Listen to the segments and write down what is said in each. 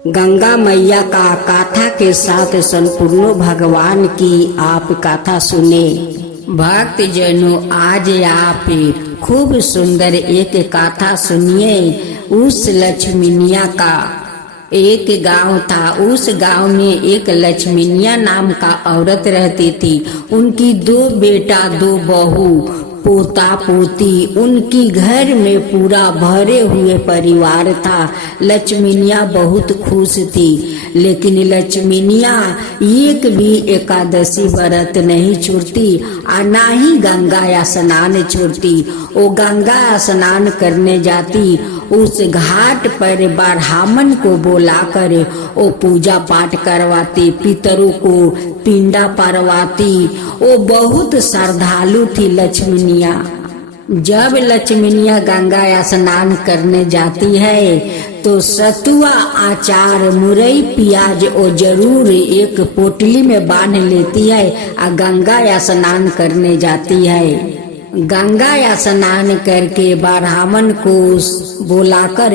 गंगा मैया का गाथा के साथ संपूर्ण भगवान की आप गाथा सुने। भक्त जनों, आज आप खूब सुंदर एक गाथा सुनिए। उस लक्ष्मीनिया का एक गांव था। उस गांव में एक लक्ष्मीनिया नाम का औरत रहती थी। उनकी 2 बेटा 2 बहू, पोता पोती, उनकी घर में पूरा भरे हुए परिवार था। लक्ष्मीनिया बहुत खुश थी, लेकिन लक्ष्मीनिया एक भी एकादशी व्रत नहीं छोड़ती और ना ही गंगा स्नान छोड़ती। वो गंगा स्नान करने जाती, उस घाट पर ब्राह्मण को बुलाकर वो पूजा पाठ करवाती, पितरों को पिंडा परवाती। वो बहुत श्रद्धालु थी लक्ष्मीनिया। जब लक्ष्मीनिया गंगा स्नान करने जाती है तो सतुआ, अचार, मुरई, प्याज वो जरूर एक पोटली में बांध लेती है और गंगा स्नान करने जाती है। गंगा स्नान करके ब्राह्मण को बुलाकर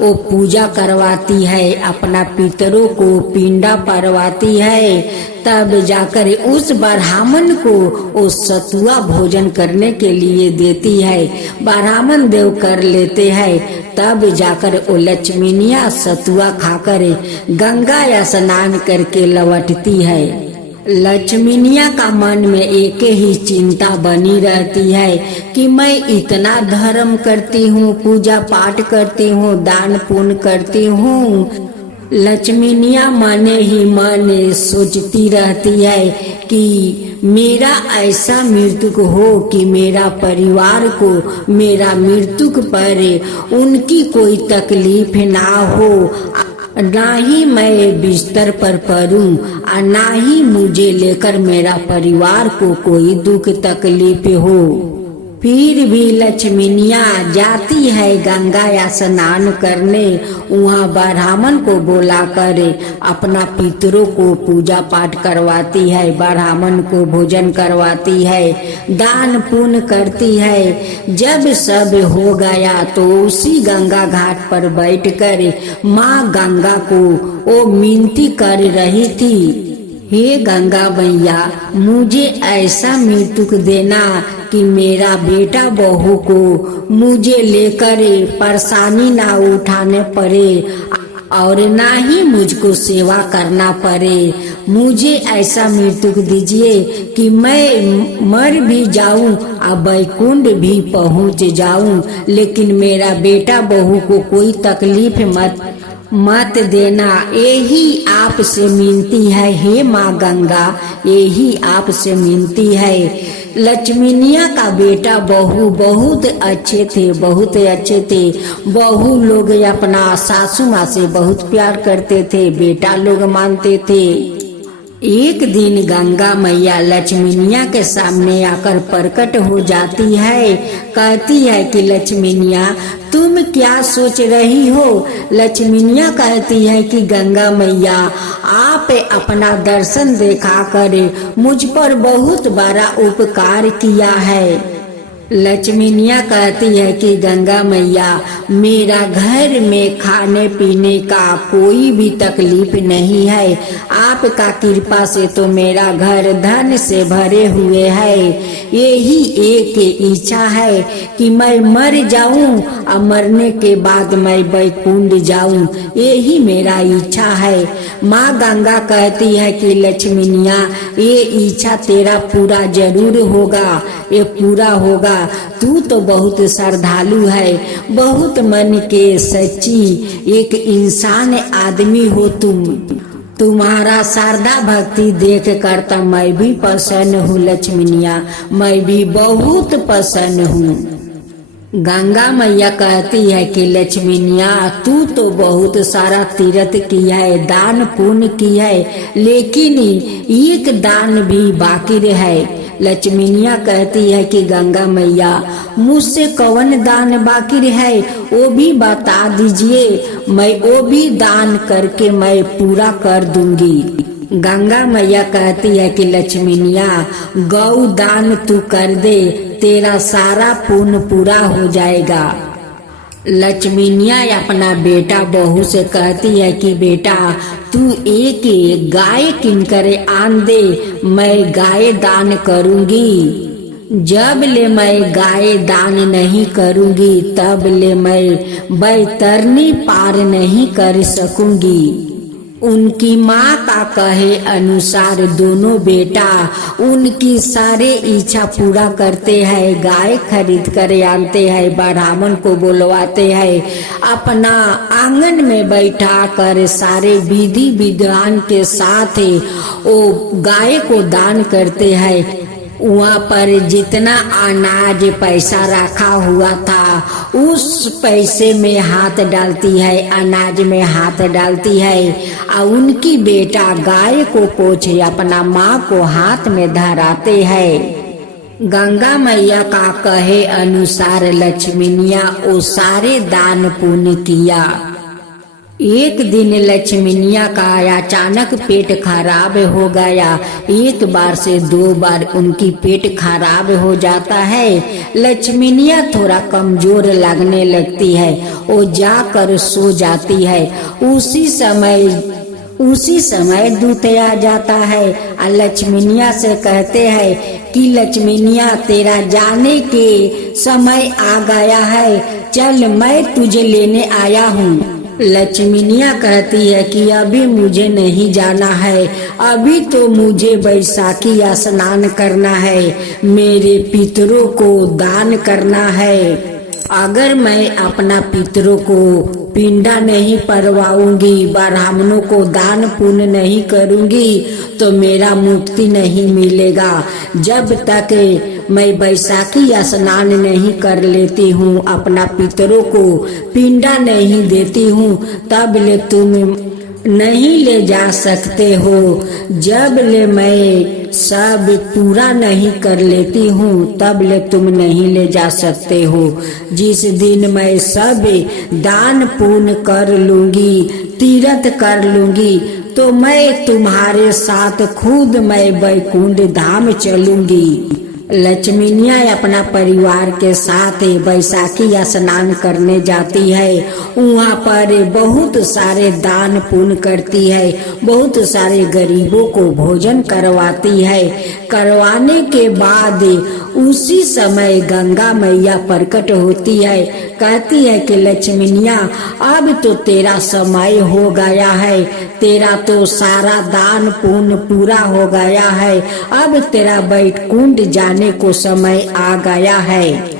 वो पूजा करवाती है, अपना पितरों को पिंडा परवाती है। तब जाकर उस ब्राह्मण को वो सतुआ भोजन करने के लिए देती है। ब्राह्मण देव कर लेते हैं, तब जाकर वो लक्ष्मीनिया सतुआ खाकर गंगा स्नान करके लौटती है। लक्ष्मीनिया का मन में एक ही चिंता बनी रहती है कि मैं इतना धर्म करती हूँ, पूजा पाठ करती हूँ, दान पुण्य करती हूँ। लक्ष्मीनिया मने ही मन सोचती रहती है कि मेरा ऐसा मृत्यु हो कि मेरा परिवार को मेरा मृत्यु पर उनकी कोई तकलीफ ना हो, ना ही मैं बिस्तर पर पड़ूं और ना ही मुझे लेकर मेरा परिवार को कोई दुख तकलीफ हो। फिर भी लक्ष्मीनिया जाती है गंगा स्नान करने। वहाँ ब्राह्मण को बुलाकर अपना पितरों को पूजा पाठ करवाती है, ब्राह्मण को भोजन करवाती है, दान पुण्य करती है। जब सब हो गया तो उसी गंगा घाट पर बैठकर माँ गंगा को वो विनती कर रही थी, हे गंगा मैया, मुझे ऐसा मृत्यु देना कि मेरा बेटा बहू को मुझे लेकर परेशानी ना उठाने पड़े और ना ही मुझको सेवा करना पड़े। मुझे ऐसा मृत्यु दीजिए कि मैं मर भी जाऊं और वैकुंठ भी पहुंच जाऊं, लेकिन मेरा बेटा बहू को कोई तकलीफ मत देना। यही आपसे मिलती है, हे माँ गंगा, यही आपसे मिलती है। लक्ष्मीनिया का बेटा बहू बहुत अच्छे थे, बहुत अच्छे थे। बहू लोग अपना सासू माँ से बहुत प्यार करते थे, बेटा लोग मानते थे। एक दिन गंगा मैया लक्ष्मीनिया के सामने आकर प्रकट हो जाती है। कहती है कि लक्ष्मीनिया, तुम क्या सोच रही हो? लक्ष्मीनिया कहती है कि गंगा मैया, आप अपना दर्शन देखा कर मुझ पर बहुत बड़ा उपकार किया है। लक्ष्मीनिया कहती है कि गंगा मैया, मेरा घर में खाने पीने का कोई भी तकलीफ नहीं है। आपका कृपा से तो मेरा घर धन से भरे हुए है। यही एक इच्छा है कि मैं मर जाऊं और मरने के बाद मैं वैकुंठ जाऊं, यही मेरा इच्छा है। माँ गंगा कहती है कि लक्ष्मीनिया, ये इच्छा तेरा पूरा जरूर होगा, ये पूरा होगा। तू तो बहुत श्रद्धालु है, बहुत मन के सच्ची एक इंसान आदमी हो तुम। तुम्हारा श्रद्धा भक्ति देख कर तो मैं भी प्रसन्न हूँ लक्ष्मीनिया, मैं भी बहुत प्रसन्न हूँ। गंगा मैया कहती है कि लक्ष्मीनिया, तू तो बहुत सारा तीर्थ किया है, दान पुण्य किया है, लेकिन एक दान भी बाकी है। लक्ष्मीनिया कहती है कि गंगा मैया, मुझसे कौन दान बाकी है वो भी बता दीजिए, मैं वो भी दान करके मैं पूरा कर दूंगी। गंगा मैया कहती है कि लक्ष्मीनिया, गौ दान तू कर दे, तेरा सारा पुण्य पूरा हो जाएगा। लक्ष्मीनिया अपना बेटा बहू से कहती है कि बेटा तू एक गाय किन करे आन दे, मैं गाय दान करूंगी। जब ले मैं गाय दान नहीं करूंगी तब ले मैं बैतरनी पार नहीं कर सकूंगी। उनकी माँ का कहे अनुसार दोनों बेटा उनकी सारे इच्छा पूरा करते हैं। गाय खरीद कर आनते हैं, ब्राह्मण को बुलवाते हैं, अपना आंगन में बैठा कर सारे विधि विधान के साथ वो गाय को दान करते हैं। वहाँ पर जितना अनाज पैसा रखा हुआ था उस पैसे में हाथ डालती है, अनाज में हाथ डालती है और उनकी बेटा गाय को पोछे अपना माँ को हाथ में धराते हैं। गंगा मैया का कहे अनुसार लक्ष्मीनिया वो सारे दान पुण्य किया। एक दिन लक्ष्मीनिया का अचानक पेट खराब हो गया। एक बार से 2 बार उनकी पेट खराब हो जाता है। लक्ष्मीनिया थोड़ा कमजोर लगने लगती है, वो जाकर सो जाती है। उसी समय दूत आ जाता है और लक्ष्मीनिया से कहते हैं कि लक्ष्मीनिया तेरा जाने के समय आ गया है, चल मैं तुझे लेने आया हूँ। लक्ष्मीनिया कहती है कि अभी मुझे नहीं जाना है, अभी तो मुझे बैसाखी स्नान करना है, मेरे पितरों को दान करना है। अगर मैं अपना पितरों को पिंडा नहीं परवाऊंगी, ब्राह्मणों को दान पुण्य नहीं करूंगी तो मेरा मुक्ति नहीं मिलेगा। जब तक मैं बैसाखी स्नान नहीं कर लेती हूँ, अपना पितरों को पिंडा नहीं देती हूँ, तब ले तुम नहीं ले जा सकते हो। जब ले मैं सब पूरा नहीं कर लेती हूँ तब ले तुम नहीं ले जा सकते हो। जिस दिन मैं सब दान पुण्य कर लूंगी, तीर्थ कर लूंगी तो मैं तुम्हारे साथ खुद मैं वैकुंठ धाम चलूंगी। लक्ष्मीनिया अपना परिवार के साथ बैसाखी स्नान करने जाती है। वहाँ पर बहुत सारे दान पुण्य करती है, बहुत सारे गरीबों को भोजन करवाती है। करवाने के बाद उसी समय गंगा मैया प्रकट होती है, कहती है कि लक्ष्मीनिया अब तो तेरा समय हो गया है, तेरा तो सारा दान पुण्य पूरा हो गया है, अब तेरा वैकुंठ जाने को समय आ गया है।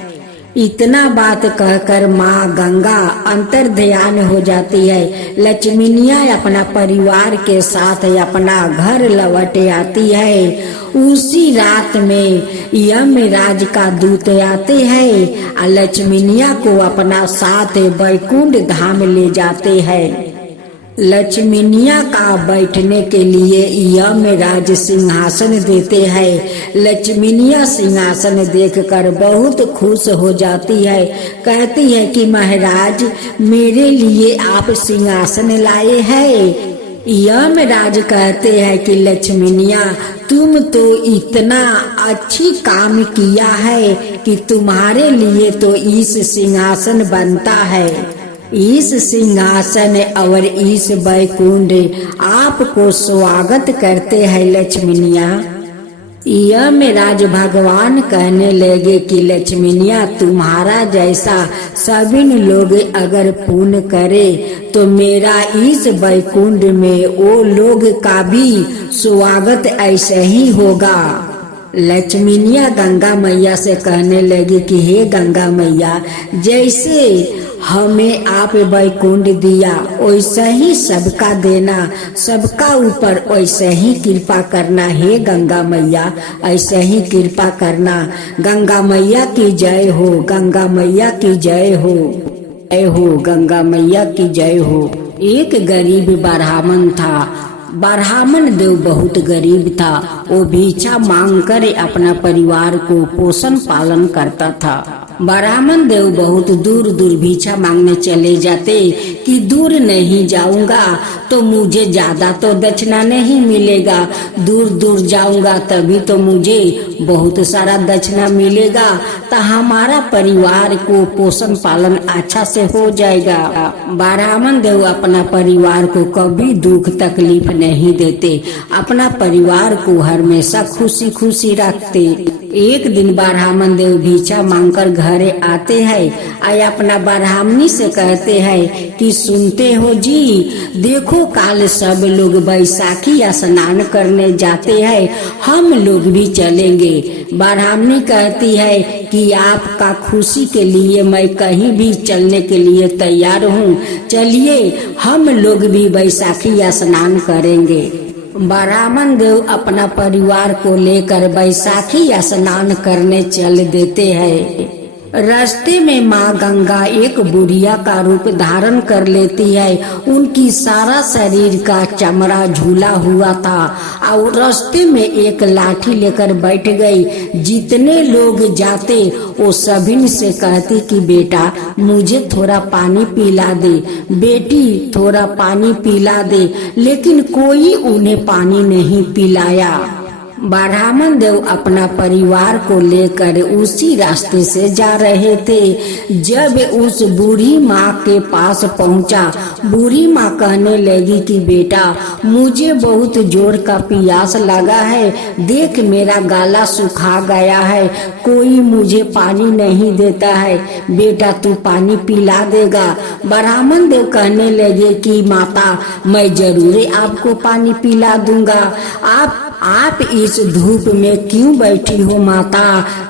इतना बात कहकर माँ गंगा अंतर ध्यान हो जाती है। लक्ष्मीनिया अपना परिवार के साथ अपना घर लौट आती है। उसी रात में यमराज का दूत आते हैं और लक्ष्मीनिया को अपना साथ वैकुंठ धाम ले जाते हैं। लक्ष्मीनिया का बैठने के लिए यमराज सिंहासन देते हैं। लक्ष्मीनिया सिंहासन देखकर बहुत खुश हो जाती है, कहती है कि महाराज मेरे लिए आप सिंहासन लाए हैं। यमराज कहते हैं कि लक्ष्मीनिया तुम तो इतना अच्छी काम किया है कि तुम्हारे लिए तो इस सिंहासन बनता है। इस सिंहासन और इस वैकुंठ आपको स्वागत करते हैं लक्ष्मीनिया। यमराज भगवान कहने लगे कि लक्ष्मीनिया तुम्हारा जैसा सभी लोग अगर पुण्य करे तो मेरा इस वैकुंठ में वो लोग का भी स्वागत ऐसे ही होगा। लक्ष्मीनिया गंगा मैया से कहने लगी कि हे गंगा मैया, जैसे हमें आप वैकुंठ दिया वैसे ही सबका देना, सबका ऊपर वैसे ही कृपा करना। हे गंगा मैया ऐसे ही कृपा करना। गंगा मैया की जय हो, गंगा मैया की जय हो, जय हो, गंगा मैया की जय हो। एक गरीब ब्राह्मण था। ब्राह्मण देव बहुत गरीब था। वो भिक्षा मांग कर अपना परिवार को पोषण पालन करता था। ब्राह्मण देव बहुत दूर दूर भिक्षा मांगने चले जाते कि दूर नहीं जाऊंगा तो मुझे ज्यादा तो दक्षिणा नहीं मिलेगा, दूर दूर जाऊंगा तभी तो मुझे बहुत सारा दक्षिणा मिलेगा तो हमारा परिवार को पोषण पालन अच्छा से हो जाएगा। ब्राह्मण देव अपना परिवार को कभी दुख तकलीफ नहीं देते, अपना परिवार को हमेशा खुशी खुशी रखते। एक दिन ब्राह्मण देव भिक्षा मांगकर घरे आते हैं और अपना ब्राह्मणी से कहते हैं कि सुनते हो जी, देखो काल सब लोग बैसाखी स्नान करने जाते हैं, हम लोग भी चलेंगे। ब्राह्मणी कहती है कि आपका खुशी के लिए मैं कहीं भी चलने के लिए तैयार हूँ, चलिए हम लोग भी बैसाखी स्नान करेंगे। ब्राह्मण देव अपना परिवार को लेकर बैसाखी स्नान करने चल देते हैं। रास्ते में माँ गंगा एक बुढ़िया का रूप धारण कर लेती है। उनकी सारा शरीर का चमड़ा झूला हुआ था और रास्ते में एक लाठी लेकर बैठ गई। जितने लोग जाते वो सभी से कहती कि बेटा मुझे थोड़ा पानी पिला दे, बेटी थोड़ा पानी पिला दे, लेकिन कोई उन्हें पानी नहीं पिलाया। ब्राह्मण देव अपना परिवार को लेकर उसी रास्ते से जा रहे थे। जब उस बूढ़ी माँ के पास पहुँचा, बूढ़ी माँ कहने लगी कि बेटा मुझे बहुत जोर का प्यास लगा है, देख मेरा गला सूखा गया है, कोई मुझे पानी नहीं देता है, बेटा तू पानी पिला देगा। ब्राह्मण देव कहने लगे कि माता मैं जरूर आपको पानी पिला दूंगा। आप इस धूप में क्यों बैठी हो माता?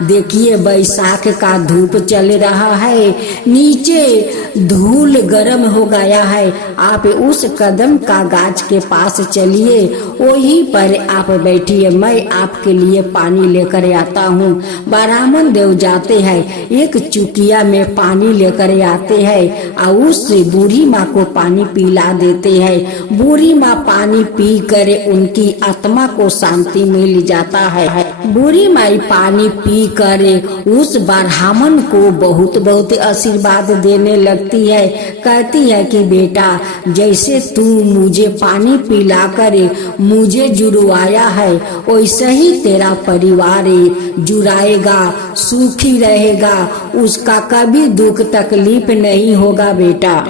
देखिए बैसाख का धूप चल रहा है, नीचे धूल गर्म हो गया है, आप उस कदम का गाछ के पास चलिए, वहीं पर आप बैठिए, मैं आपके लिए पानी लेकर आता हूँ। ब्राह्मण देव जाते हैं, एक चुकिया में पानी लेकर आते हैं और उस बूढ़ी माँ को पानी पिला देते हैं। बूढ़ी माँ पानी पी कर उनकी आत्मा को शांति मिल जाता है। बूढ़ी माई पानी पी कर उस ब्राह्मण को बहुत बहुत आशीर्वाद देने लगती है। कहती है कि बेटा जैसे तू मुझे पानी पिलाकर मुझे जुड़वाया है, वैसे ही तेरा परिवार जुड़ाएगा, सुखी रहेगा, उसका कभी दुख तकलीफ नहीं होगा बेटा।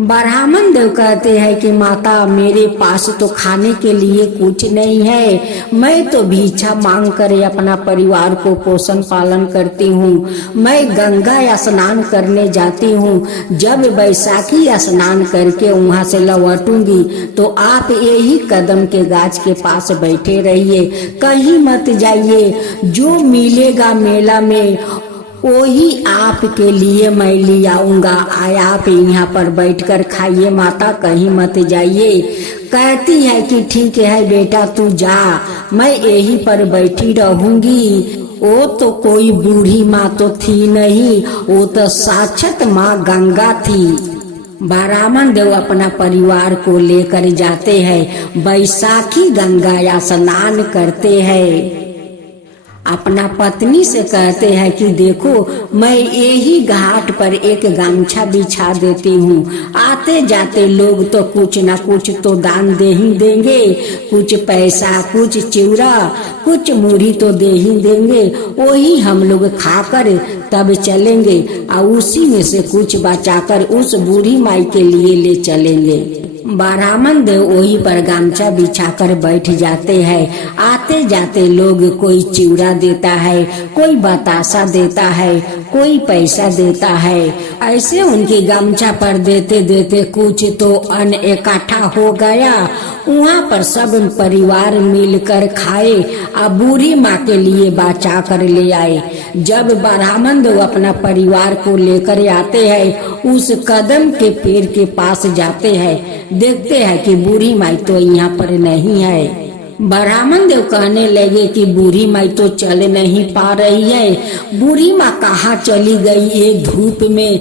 ब्राह्मण देव कहते हैं कि माता मेरे पास तो खाने के लिए कुछ नहीं है, मैं तो भिक्षा मांग कर अपना परिवार को पोषण पालन करती हूँ। मैं गंगा स्नान करने जाती हूँ, जब बैसाखी स्नान करके वहाँ से लौटूंगी तो आप यही कदम के गाछ के पास बैठे रहिए, कहीं मत जाइए, जो मिलेगा मेला में वही आपके लिए मैं ले आऊंगा, आप यहाँ पर बैठकर खाइए माता, कहीं मत जाइए। कहती है कि ठीक है बेटा तू जा, मैं यहीं पर बैठी रहूंगी। वो तो कोई बूढ़ी माँ तो थी नहीं, वो तो साक्षात माँ गंगा थी। ब्राह्मण देव अपना परिवार को लेकर जाते हैं, बैसाखी गंगा स्नान करते हैं। अपना पत्नी से कहते हैं कि देखो मैं यही घाट पर एक गमछा बिछा देती हूँ, आते जाते लोग तो कुछ न कुछ तो दान दे ही देंगे, कुछ पैसा, कुछ चिवड़ा, कुछ मुढ़ी तो दे ही देंगे, वही हम लोग खाकर तब चलेंगे और उसी में से कुछ बचाकर उस बूढ़ी माई के लिए ले चलेंगे। ब्राह्मण देव वही पर गामछा बिछाकर बैठ जाते हैं। आते जाते लोग कोई चिवड़ा देता है, कोई बतासा देता है, कोई पैसा देता है। ऐसे उनके गामछा पर देते देते कुछ तो अन्न इकट्ठा हो गया। वहाँ पर सब परिवार मिलकर खाए और बूढ़ी माँ के लिए बचा कर ले आए। जब ब्राह्मण देव अपना परिवार को लेकर आते हैं, उस कदम के पेड़ के पास जाते हैं, देखते हैं कि बूढ़ी माई तो यहाँ पर नहीं है। ब्राह्मण देव कहने लगे कि बूढ़ी माई तो चल नहीं पा रही है, बूढ़ी माँ कहाँ चली गई ये धूप में?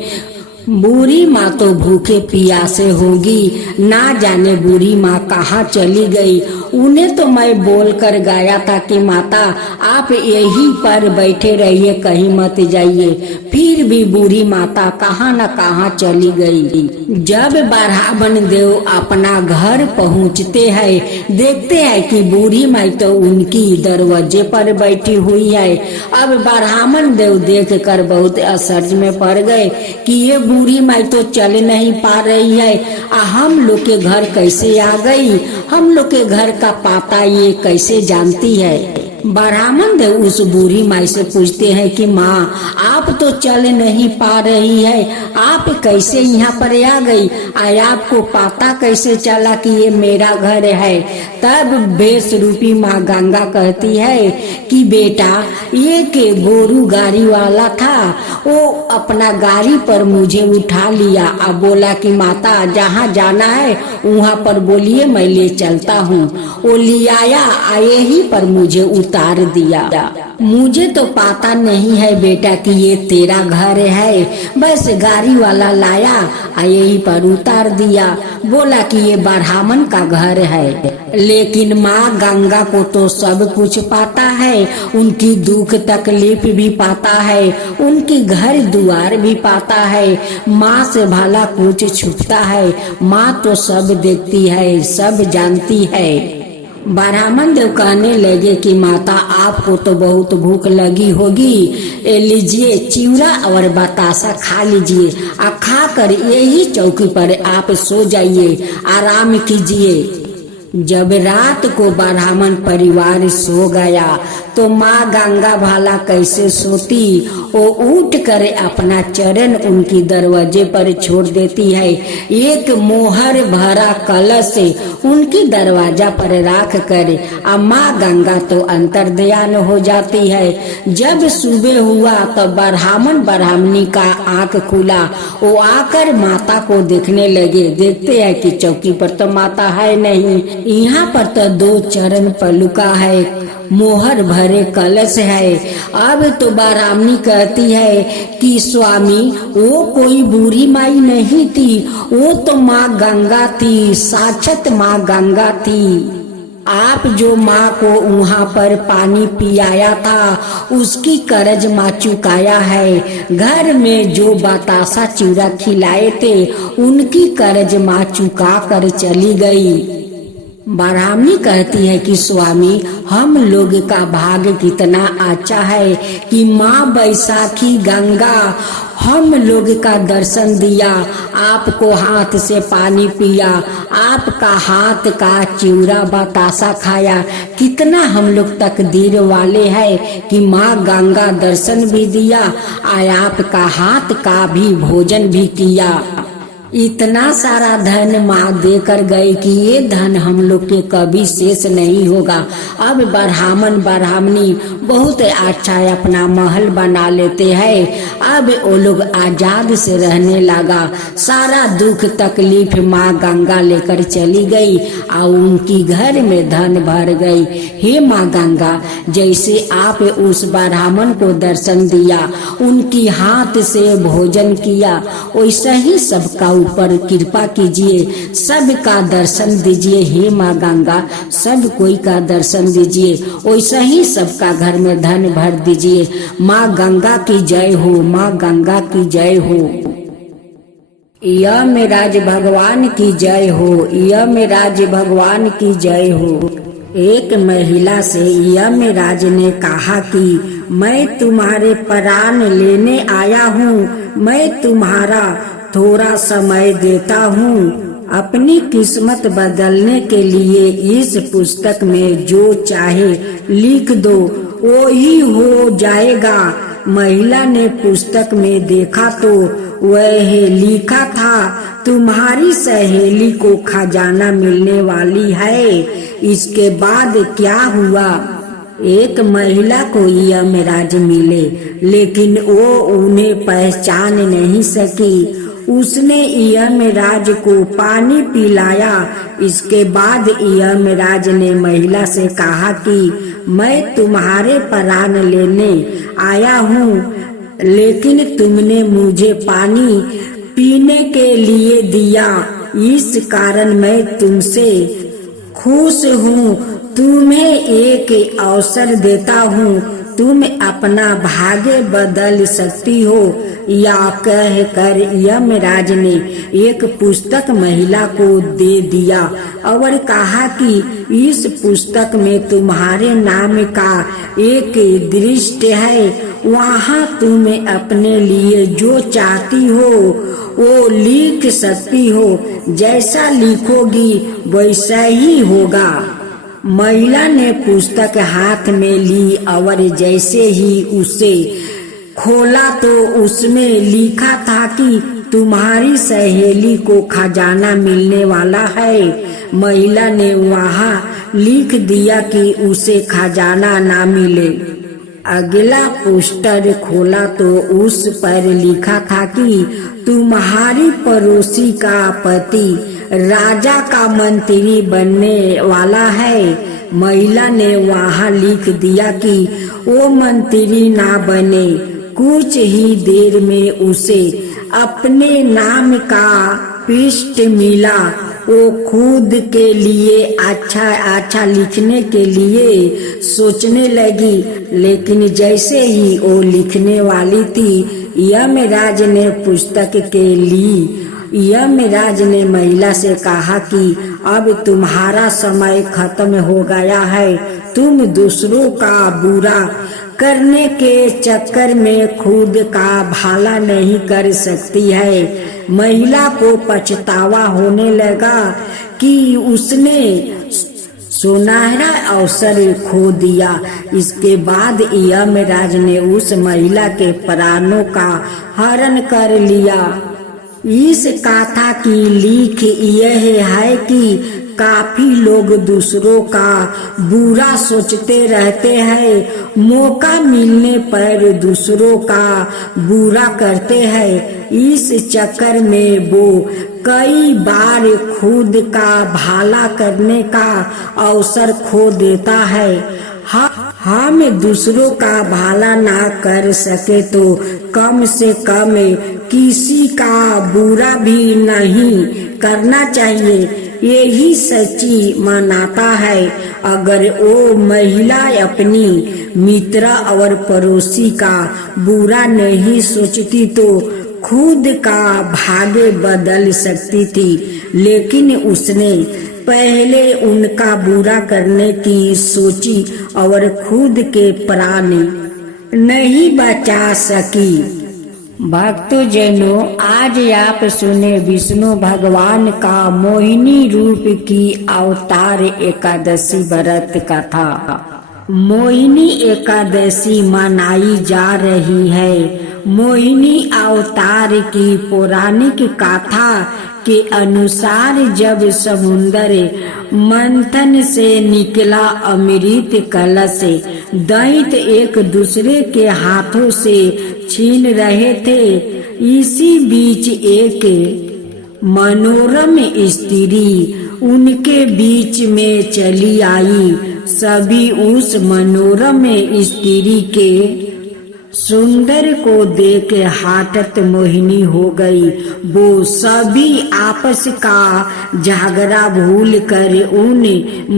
बूढ़ी माँ तो भूखे प्यासे होगी, ना जाने बूढ़ी माँ कहाँ चली गई। उन्हें तो मैं बोल कर गया था कि माता आप यहीं पर बैठे रहिए, कहीं मत जाइए। फिर फिर भी बूढ़ी माता कहाँ न कहाँ चली गई। जब ब्राह्मण देव अपना घर पहुँचते हैं, देखते हैं कि बूढ़ी माई तो उनकी दरवाजे पर बैठी हुई है। अब ब्राह्मण देव देख कर बहुत आश्चर्य में पड़ गए कि ये बूढ़ी माई तो चल नहीं पा रही है, हम लोग के घर कैसे आ गई, हम लोग के घर का पता ये कैसे जानती है। ब्राह्मण देव उस बूढ़ी माई से पूछते हैं कि माँ, आप तो चल नहीं पा रही है, आप कैसे यहाँ पर आ गई, आपको पता कैसे चला कि ये मेरा घर है। तब बेस रूपी माँ गंगा कहती है कि बेटा, ये के गोरू गाड़ी वाला था, वो अपना गाड़ी पर मुझे उठा लिया। अब बोला कि माता जहाँ जाना है वहाँ पर बोलिए, मैं ले चलता हूँ। वो ले आया, आए ही पर मुझे उतार दिया। मुझे तो पता नहीं है बेटा कि ये तेरा घर है, बस गाड़ी वाला लाया, यही पर उतार दिया, बोला कि ये ब्राह्मण का घर है। लेकिन माँ गंगा को तो सब कुछ पता है, उनकी दुख तकलीफ भी पता है, उनकी घर दुआर भी पता है। माँ से भला कुछ छुपता है, माँ तो सब देखती है, सब जानती है। ब्राह्मण देव कहने लगे कि माता, आपको तो बहुत भूख लगी होगी, लीजिए चिवड़ा और बतासा खा लीजिए, खाकर यही चौकी पर आप सो जाइए, आराम कीजिए। जब रात को ब्राह्मण परिवार सो गया तो माँ गंगा भाला कैसे सोती, वो उठ कर अपना चरण उनकी दरवाजे पर छोड़ देती है। एक मोहर भरा कलश उनकी दरवाजा पर रख कर माँ गंगा तो अंतर्ध्यान हो जाती है। जब सुबह हुआ तो ब्राह्मण ब्राह्मणी का आंख खुला, वो आकर माता को देखने लगे। देखते हैं कि चौकी पर तो माता है नहीं, यहाँ पर तो दो चरण पलुका है, मोहर भरे कलश है। अब तो ब्राह्मणी कहती है कि स्वामी, वो कोई बूढ़ी माई नहीं थी, वो तो माँ गंगा थी, साक्षात माँ गंगा थी। आप जो माँ को वहाँ पर पानी पियाया था उसकी कर्ज माँ चुकाया है। घर में जो बतासा चिवड़ा खिलाए थे उनकी कर्ज माँ चुका कर चली गई। ब्राह्मणी कहती है कि स्वामी, हम लोग का भाग्य कितना अच्छा है कि माँ बैसाखी गंगा हम लोग का दर्शन दिया, आपको हाथ से पानी पिया, आपका हाथ का चिवड़ा बतासा खाया। कितना हम लोग तकदीर वाले हैं कि माँ गंगा दर्शन भी दिया और आपका हाथ का भी भोजन भी किया। इतना सारा धन माँ देकर गई कि ये धन हम लोग के कभी शेष नहीं होगा। अब ब्राह्मण ब्राह्मणी बहुत अच्छा अपना महल बना लेते हैं। अब वो लोग आजाद से रहने लगा। सारा दुख तकलीफ माँ गंगा लेकर चली गई और उनकी घर में धन भर गई। हे माँ गंगा, जैसे आप उस ब्राह्मण को दर्शन दिया, उनकी हाथ से भोजन किया, वैसा ही सबका ऊपर कृपा कीजिए, सबका दर्शन दीजिए। हे माँ गंगा, सब कोई का दर्शन दीजिए, वैसा ही सबका घर में धन भर दीजिए। माँ गंगा की जय हो, माँ गंगा की जय हो। यमराज भगवान की जय हो, यमराज भगवान की जय हो। एक महिला से यमराज ने कहा कि मैं तुम्हारे प्राण लेने आया हूँ, मैं तुम्हारा थोड़ा समय देता हूँ। अपनी किस्मत बदलने के लिए इस पुस्तक में जो चाहे लिख दो, वो ही हो जाएगा। महिला ने पुस्तक में देखा तो वह लिखा था, तुम्हारी सहेली को खजाना मिलने वाली है। इसके बाद क्या हुआ? एक महिला को यमराज मिले, लेकिन वो उन्हें पहचान नहीं सकी। उसने यमराज को पानी पिलाया। इसके बाद यमराज ने महिला से कहा कि मैं तुम्हारे प्राण लेने आया हूँ, लेकिन तुमने मुझे पानी पीने के लिए दिया, इस कारण मैं तुमसे खुश हूँ। तुम्हें एक अवसर देता हूँ, तुम अपना भाग्य बदल सकती हो। या कह कर यमराज ने एक पुस्तक महिला को दे दिया और कहा कि इस पुस्तक में तुम्हारे नाम का एक दृष्टि है, वहाँ तुम अपने लिए जो चाहती हो वो लिख सकती हो, जैसा लिखोगी वैसा ही होगा। महिला ने पुस्तक हाथ में ली और जैसे ही उसे खोला तो उसमें लिखा था कि तुम्हारी सहेली को खजाना मिलने वाला है। महिला ने वहाँ लिख दिया कि उसे खजाना ना मिले। अगला पोस्टर खोला तो उस पर लिखा था कि तुम्हारी पड़ोसी का पति राजा का मंत्री बनने वाला है। महिला ने वहाँ लिख दिया कि वो मंत्री ना बने। कुछ ही देर में उसे अपने नाम का पृष्ठ मिला। वो खुद के लिए अच्छा लिखने के लिए सोचने लगी, लेकिन जैसे ही वो लिखने वाली थी, यमराज ने पुस्तक के ली। यमराज ने महिला से कहा कि अब तुम्हारा समय खत्म हो गया है। तुम दूसरों का बुरा करने के चक्कर में खुद का भला नहीं कर सकती है। महिला को पछतावा होने लगा कि उसने सुनहरा अवसर खो दिया। इसके बाद यमराज ने उस महिला के प्राणों का हरण कर लिया। इस कथा की लिख यह है कि काफी लोग दूसरों का बुरा सोचते रहते हैं, मौका मिलने पर दूसरों का बुरा करते हैं। इस चक्कर में वो कई बार खुद का भला करने का अवसर खो देता है। हम दूसरों का भला ना कर सके तो कम से कम किसी का बुरा भी नहीं करना चाहिए। यही सच्ची मानता है। अगर वो महिला अपनी मित्र और पड़ोसी का बुरा नहीं सोचती तो खुद का भाग्य बदल सकती थी, लेकिन उसने पहले उनका बुरा करने की सोची और खुद के प्राण नहीं बचा सकी। भक्तजनों, आज आप सुने विष्णु भगवान का मोहिनी रूप की अवतार एकादशी व्रत कथा। मोहिनी एकादशी मनाई जा रही है। मोहिनी अवतार की पौराणिक कथा के अनुसार जब समुद्र मंथन से निकला अमृत कलश दैत्य एक दूसरे के हाथों से छीन रहे थे, इसी बीच एक मनोरम स्त्री उनके बीच में चली आई। सभी उस मनोरम स्त्री के सुंदर को देख हठत मोहिनी हो गई। वो सभी आपस का झगड़ा भूल कर उन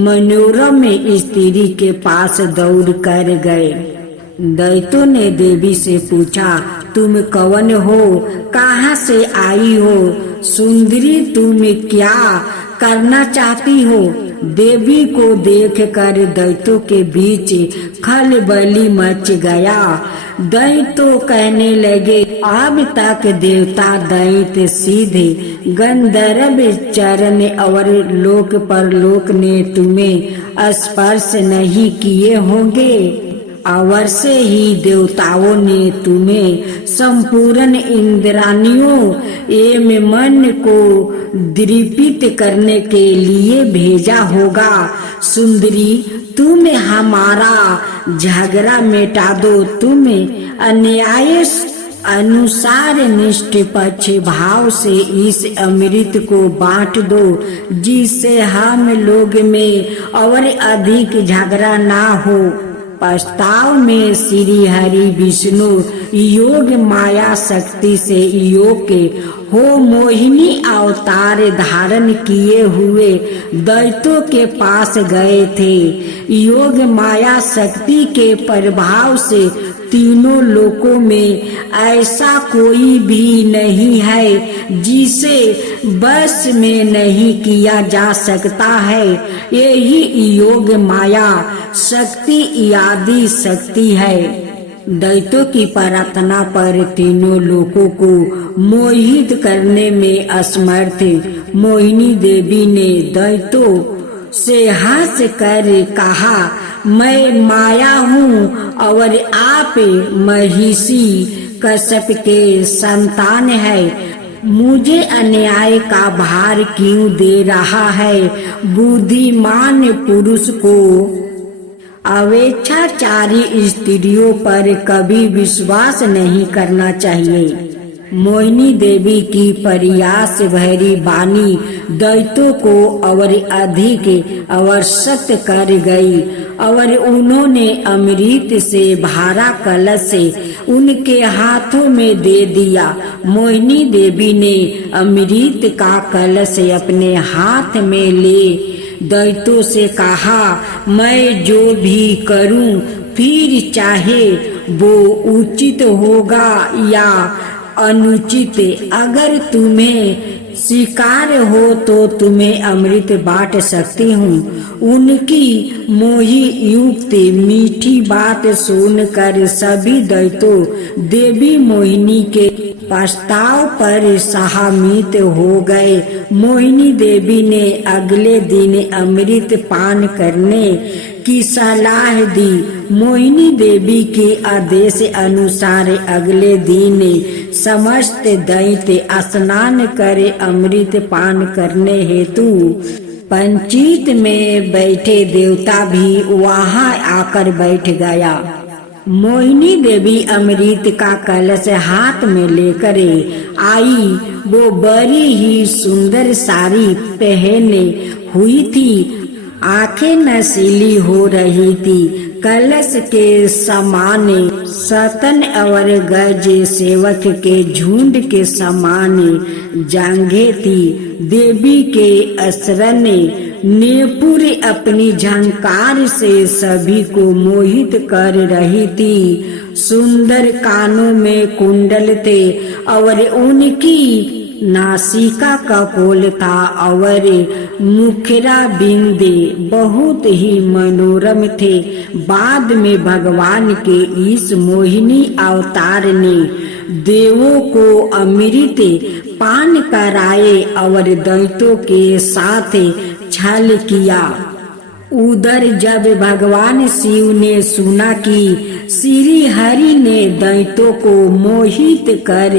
मनोरम स्त्री के पास दौड़ कर गए। दैत्यों ने देवी से पूछा, तुम कौन हो, कहाँ से आई हो? सुंदरी, तुम क्या करना चाहती हो? देवी को देखकर दैत्यों के बीच खलबली मच गया। दैत्य कहने लगे, अब तक देवता दैत्य सीधे गंधर्व चरण और लोक परलोक ने तुम्हें स्पर्श नहीं किए होंगे। अवश्य ही देवताओं ने तुम्हें संपूर्ण इंद्रानियों एवं मन को दीपित करने के लिए भेजा होगा। सुंदरी, तुम हमारा झगड़ा मिटा दो। तुम अन्याय अनुसार निष्पक्ष भाव से इस अमृत को बांट दो, जिससे हम लोग में और अधिक झगड़ा ना हो। प्रस्ताव में श्री हरि विष्णु योग माया शक्ति से योग के हो मोहिनी अवतार धारण किए हुए दैत्यों के पास गए थे। योग माया शक्ति के प्रभाव से तीनों लोकों में ऐसा कोई भी नहीं है जिसे बस में नहीं किया जा सकता है। यही योग माया शक्ति आदि शक्ति है। दैत्यों की प्रार्थना पर तीनों लोगों को मोहित करने में असमर्थ मोहिनी देवी ने दैत्यों से हंस कर कहा, मैं माया हूँ और आप महिषी कश्यप के संतान है। मुझे अन्याय का भार क्यों दे रहा है? बुद्धिमान पुरुष को अवेच्छाचारी स्त्रियों पर कभी विश्वास नहीं करना चाहिए। मोहिनी देवी की प्रयास भरी वाणी दैत्यों को और अधिक आवर्षित कर गई और उन्होंने अमृत से भरा कलश से उनके हाथों में दे दिया। मोहिनी देवी ने अमृत का कलश अपने हाथ में ले दैत्यों से कहा, मैं जो भी करूं फिर चाहे वो उचित होगा या अनुचित, अगर तुम्हें स्वीकार हो तो तुम्हें अमृत बांट सकती हूँ। उनकी मोही युक्त मीठी बात सुनकर सभी दैत्यों देवी मोहिनी के प्रस्ताव पर सहमत हो गए। मोहिनी देवी ने अगले दिन अमृत पान करने की सलाह दी। मोहिनी देवी के आदेश अनुसार अगले दिन समस्त दैत्य स्नान करे अमृत पान करने हेतु पंचित में बैठे देवता भी वहां आकर बैठ गया। मोहिनी देवी अमृत का कलश हाथ में लेकर आई। वो बड़ी ही सुंदर साड़ी पहने हुई थी, आंखें नशीली हो रही थी। कलश के समान सतन और गज सेवक के झुंड के समान जांघें थी। देवी के असरन नेपुर अपनी झंकार से सभी को मोहित कर रही थी। सुंदर कानों में कुंडल थे और उनकी नासिका का कोल था और मुखरा बिंदे बहुत ही मनोरम थे। बाद में भगवान के इस मोहिनी अवतार ने देवों को अमृत पान कराए और दैत्यों के साथ छल किया। उधर जब भगवान शिव ने सुना कि श्री हरि ने दैत्यों को मोहित कर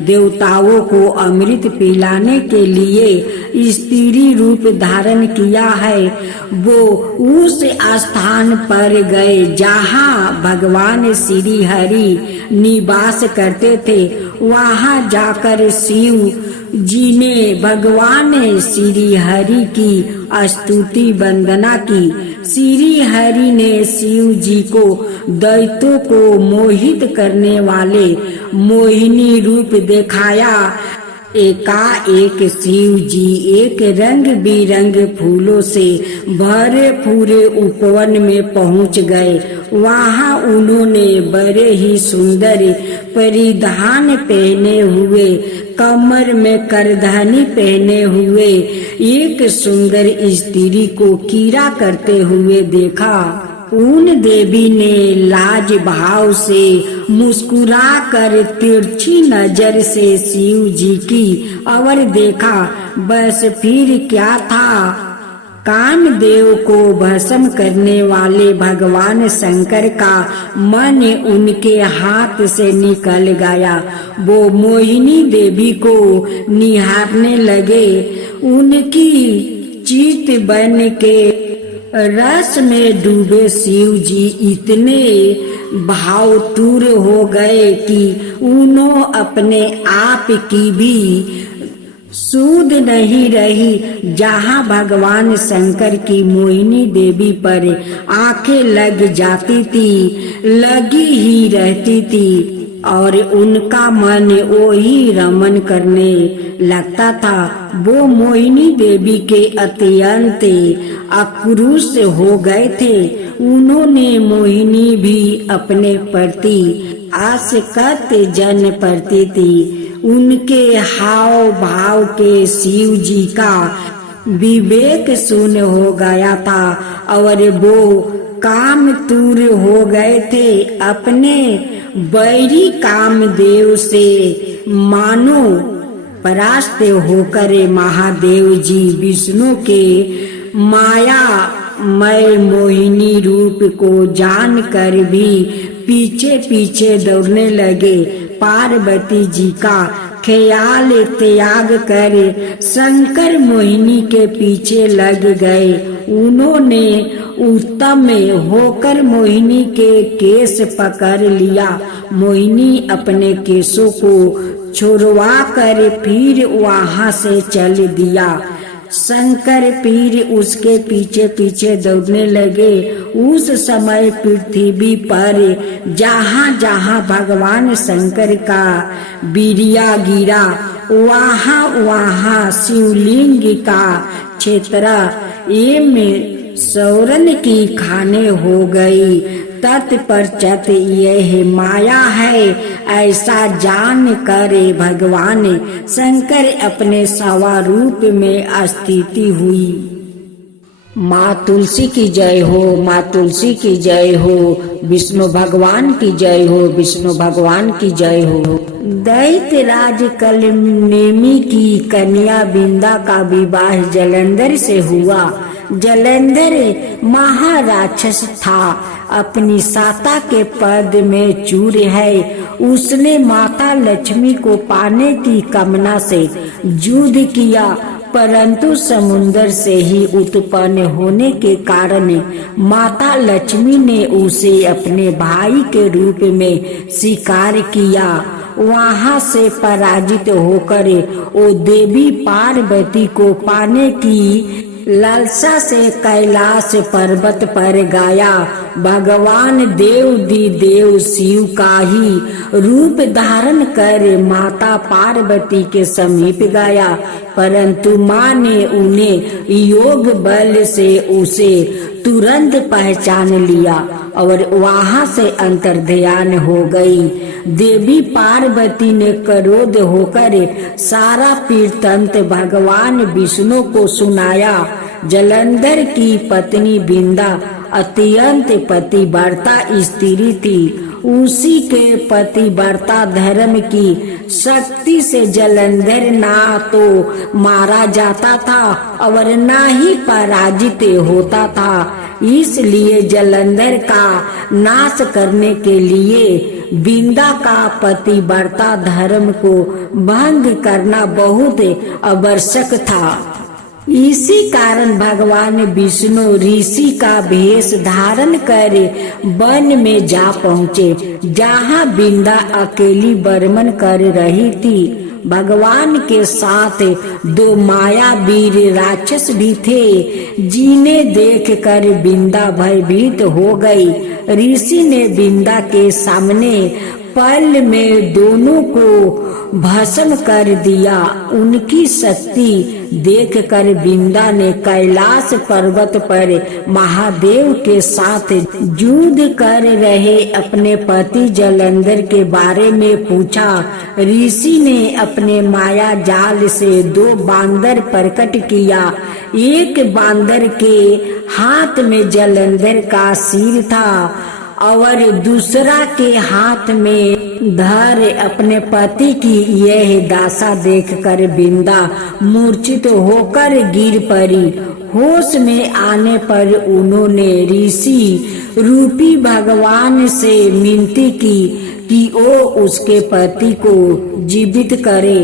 देवताओं को अमृत पिलाने के लिए स्त्री रूप धारण किया है, वो उस स्थान पर गए जहाँ भगवान श्री हरि निवास करते थे। वहाँ जाकर शिव जी ने भगवान श्री हरि की स्तुति वंदना की। श्री हरि ने शिव जी को दैत्यों को मोहित करने वाले मोहिनी रूप दिखाया। एकाएक शिव जी एक रंग बिरंग फूलों से भरे पूरे उपवन में पहुंच गए। वहां उन्होंने बड़े ही सुंदर परिधान पहने हुए, कमर में करधनी पहने हुए एक सुंदर स्त्री को कीड़ा करते हुए देखा। उन देवी ने लाज भाव से मुस्कुरा कर तिरछी नजर से शिव जी की और देखा। बस फिर क्या था, कामदेव को भस्म करने वाले भगवान शंकर का मन उनके हाथ से निकल गया। वो मोहिनी देवी को निहारने लगे। उनकी चित बन के रस में डूबे शिव जी इतने भावतुर हो गए कि उन्होंने अपने आप की भी सूद नहीं रही जहाँ भगवान शंकर की मोहिनी देवी पर आंखें लग जाती थी, लगी ही रहती थी और उनका मन वही रमन करने लगता था। वो मोहिनी देवी के अत्यंत आक्रोश हो गए थे। उन्होंने मोहिनी भी अपने प्रति आसक्त जन करती थी। उनके हाव भाव के शिव जी का विवेक शून्य हो गया था और वो काम तूर हो गए थे। अपने बैरी कामदेव से मानो परास्त होकर महादेव जी विष्णु के माया मय मोहिनी रूप को जानकर भी पीछे पीछे दौड़ने लगे। पार्वती जी का ख्याल त्याग कर शंकर मोहिनी के पीछे लग गए। उन्होंने उत्तम होकर मोहिनी के केस पकड़ लिया। मोहिनी अपने केसों को छुड़वा कर फिर वहां से चल दिया। शंकर फिर उसके पीछे पीछे दौड़ने लगे। उस समय पृथ्वी पर जहाँ जहाँ भगवान शंकर का बीरिया गिरा, वहाँ वहाँ शिवलिंग का क्षेत्र एवं सौरन की खाने हो गई। तत्पश्चात यह माया है ऐसा जान कर भगवान शंकर अपने स्वरूप में स्थिति हुई। माँ तुलसी की जय हो, माँ तुलसी की जय हो, विष्णु भगवान की जय हो, विष्णु भगवान की जय हो। दैत्य राज कलनेमी की कन्या बिंदा का विवाह जलंधर से हुआ। जलंधर महाराक्षस था, अपनी साता के पद में चूर है। उसने माता लक्ष्मी को पाने की कामना से युद्ध किया, परंतु समुद्र से ही उत्पन्न होने के कारण माता लक्ष्मी ने उसे अपने भाई के रूप में स्वीकार किया। वहां से पराजित होकर वो देवी पार्वती को पाने की लालसा से कैलाश पर्वत पर गया। भगवान देव शिव का ही रूप धारण कर माता पार्वती के समीप गया, परंतु माँ ने उन्हें योग बल से उसे तुरंत पहचान लिया और वहां से अंतर्ध्यान हो गई। देवी पार्वती ने क्रोध होकर सारा वृत्तांत भगवान विष्णु को सुनाया। जलंधर की पत्नी बिंदा अत्यंत पतिव्रता स्त्री थी। उसी के पतिव्रता धर्म की शक्ति से जलंधर ना तो मारा जाता था और ना ही पराजित होता था। इसलिए जलंधर का नाश करने के लिए बिंदा का पतिव्रता धर्म को भंग करना बहुत आवश्यक था। इसी कारण भगवान विष्णु ऋषि का भेष धारण कर वन में जा पहुँचे, जहाँ बिंदा अकेली बर्मन कर रही थी। भगवान के साथ दो मायावीर राक्षस भी थे, जिन्हें देखकर बिंदा भयभीत हो गई। ऋषि ने बिंदा के सामने पल में दोनों को भस्म कर दिया। उनकी शक्ति देखकर बिंदा ने कैलाश पर्वत पर महादेव के साथ युद्ध कर रहे अपने पति जलंधर के बारे में पूछा। ऋषि ने अपने माया जाल से दो बांदर प्रकट किया। एक बांदर के हाथ में जलंधर का सिर था और दूसरा के हाथ में धर। अपने पति की यह दशा देखकर बिंदा मूर्छित होकर गिर पड़ी। होश में आने पर उन्होंने ऋषि रूपी भगवान से विनती की कि वो उसके पति को जीवित करे।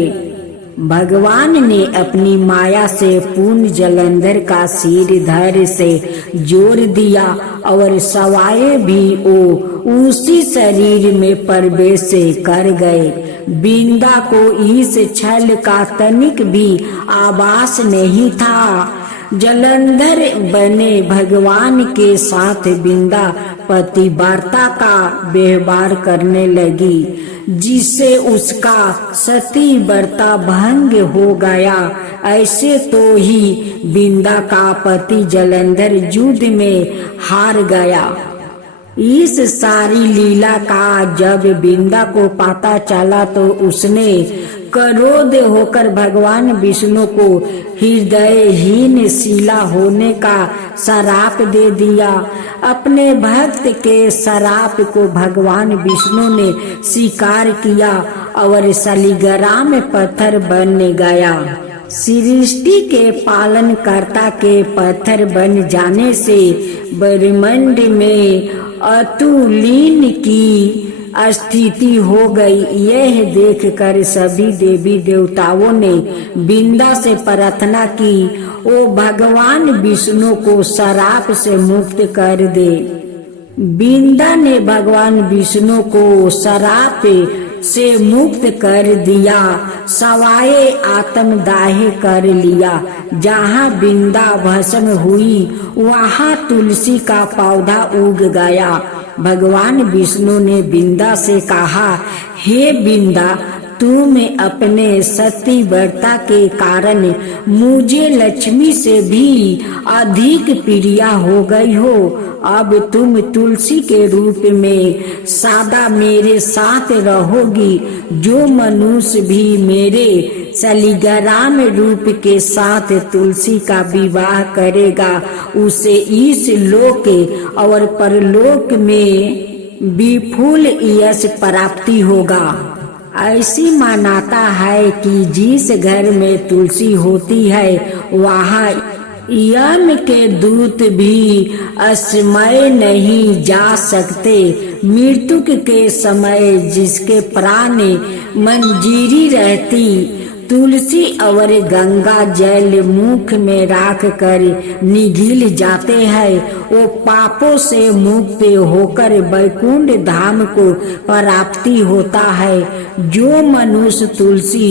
भगवान ने अपनी माया से पूर्ण जलंधर का सिर धड़ से जोड़ दिया और सवाए भी वो उसी शरीर में प्रवेश कर गए। बिंदा को इस छल का तनिक भी आभास नहीं था। जलंधर बने भगवान के साथ बिंदा पतिव्रता का व्यवहार करने लगी, जिससे उसका सती व्रता भंग हो गया। ऐसे तो ही बिंदा का पति जलंधर युद्ध में हार गया। इस सारी लीला का जब बिंदा को पता चला तो उसने क्रोध होकर भगवान विष्णु को हृदयहीन शिला होने का श्राप दे दिया। अपने भक्त के श्राप को भगवान विष्णु ने स्वीकार किया और शालिग्राम में पत्थर बन गया। सृष्टि के पालन कर्ता के पत्थर बन जाने से ब्रह्मांड में अतुलिन की स्थिति हो गई। यह देखकर सभी देवी देवताओं ने बिंदा से प्रार्थना की, ओ भगवान विष्णु को श्राप से मुक्त कर दे। बिंदा ने भगवान विष्णु को श्राप से मुक्त कर दिया, सवाए आत्मदाह कर लिया। जहाँ बिंदा भस्म हुई वहाँ तुलसी का पौधा उग गया। भगवान विष्णु ने बिंदा से कहा, हे बिंदा, तुम अपने सती व्रता के कारण मुझे लक्ष्मी से भी अधिक प्रिय हो गई हो। अब तुम तुलसी के रूप में सदा मेरे साथ रहोगी। जो मनुष्य भी मेरे शालिग्राम रूप के साथ तुलसी का विवाह करेगा उसे इस लोक और परलोक में विपुल यश प्राप्ति होगा। ऐसी मान्यता है कि जिस घर में तुलसी होती है वहाँ यम के दूत भी असमय नहीं जा सकते। मृत्यु के समय जिसके प्राण मंजीरी रहती, तुलसी और गंगा जल मुख में राख कर निगल जाते हैं, वो पापों से मुक्त होकर वैकुंठ धाम को प्राप्ति होता है। जो मनुष्य तुलसी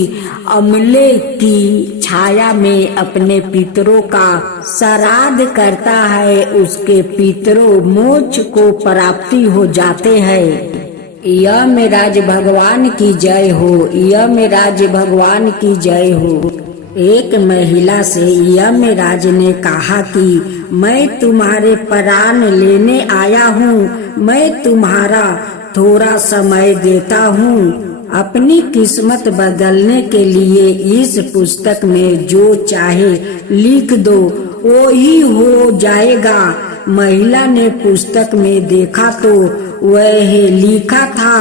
अमले की छाया में अपने पितरों का श्राद्ध करता है उसके पितरों मोक्ष को प्राप्ति हो जाते हैं। यमराज भगवान की जय हो। यमराज भगवान की जय हो। एक महिला से यमराज ने कहा कि मैं तुम्हारे प्राण लेने आया हूँ, मैं तुम्हारा थोड़ा समय देता हूँ। अपनी किस्मत बदलने के लिए इस पुस्तक में जो चाहे लिख दो, वो ही हो जाएगा। महिला ने पुस्तक में देखा तो वह लिखा था,